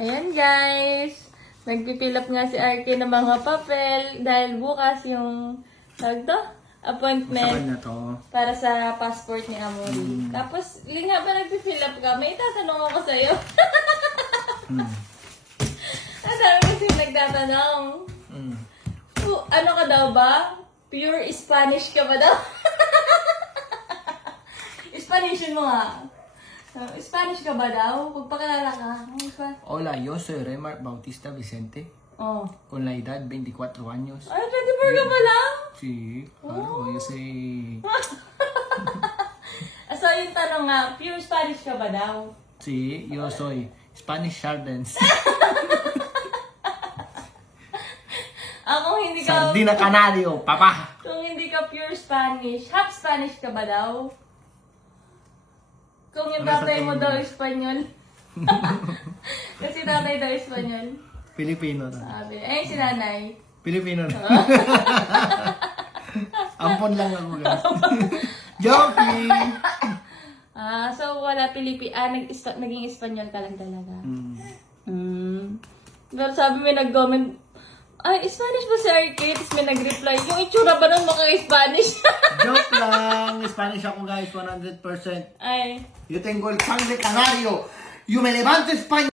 Ayan guys, nagpifill up nga si RK ng mga papel dahil bukas yung appointment Sa kanya to. para sa passport ni Amory. Tapos, nga ba nagpifill up ka? May tatanong ako sa'yo. Ang dami kasi nagtatanong. Ano ka daw ba? Pure Spanish ka ba daw? Spanishin mo nga. Spanish ka ba daw? Pagpakilala ka. Hola, yo soy Remar Bautista Vicente. Oh. Con la edad 24 años. Ay, 24 ka ba lang? Sí, claro, yo soy... So, yung tanong nga, pure Spanish ka ba daw? Sí, yo soy Spanish Chardens. Kung hindi ka... Sardina Canario, papa. Kung hindi ka pure Spanish, half Spanish ka ba daw? Kung yung Ano sa tatay mo tingin daw mo? Espanyol. Kasi tatay daw Espanyol. Filipino na. Sabi. Eh, si nanay. Filipino na. Ampon lang ako, guys. Joking! So wala naging Espanyol ka lang talaga. Pero sabi may nag-comment, ay, Spanish ba si RK? Tapos may nag-reply, yung itsura ba nun maka-Spanish? Joke lang! Spanish ako, guys, 100%. Ay. Yo tengo el pan de canario. Yo me levanto España.